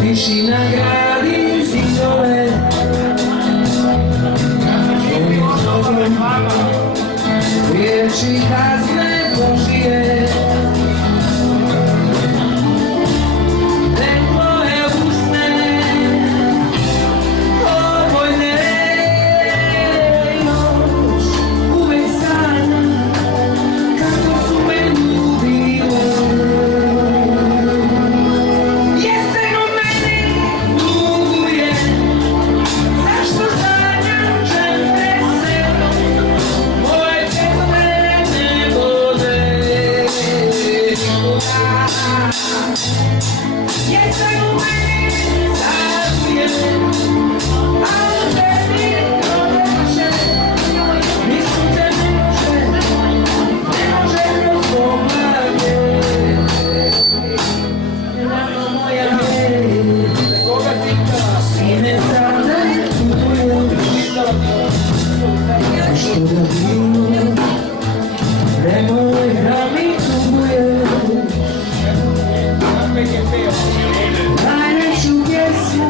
Vicino a gradi si dove riesci casne požije tvoje usne obojne još uvek sanjam kako su me ljubile. Jesen u meni duguje, zašto sanjam žene se moje pesme ne vode nikuda. Jesen u meni zaruje, a u tebi proleće, ni sunce ne može kroz oblake. Rano moja sine sada tutuju, što da bilo, nemoj da mi tuguje. Najveću pjesmu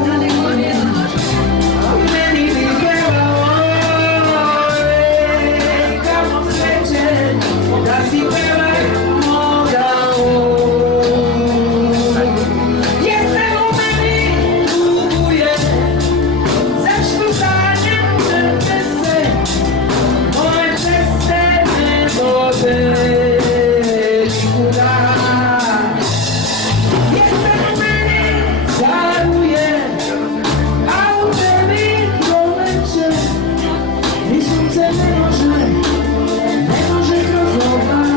meni bi pevao, kamo sreće da si pevaj mogao. Jesen u meni duguje, zašto sanjam žrtve se, moje ceste ne vode nikuda. Jesen u meni zaruje, a u tebi proleće, ni sunce ne može kroz oblake.